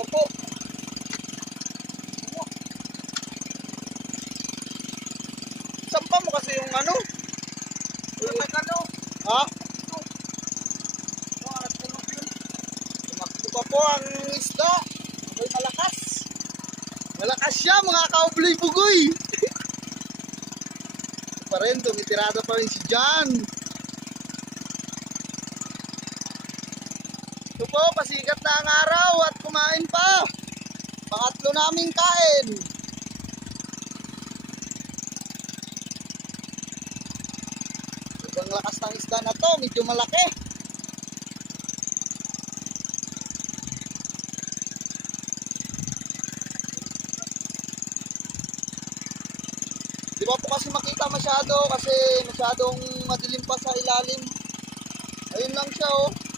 pa po. Sampa mo kasi yung ano? Ha? Tumakbo pa po ang isda. Ako'y malakas. Malakas siya mga kaublay bugoy. Pa rin, tumitirada pa rin si John. Ito po, pasikat na ang araw at kumain pa. Pangatlo naming kain. Ibang lakas ng isda na to, medyo malaki. Di ba po kasi makita masyado kasi masyadong madilim pa sa ilalim. Ayun lang siya oh.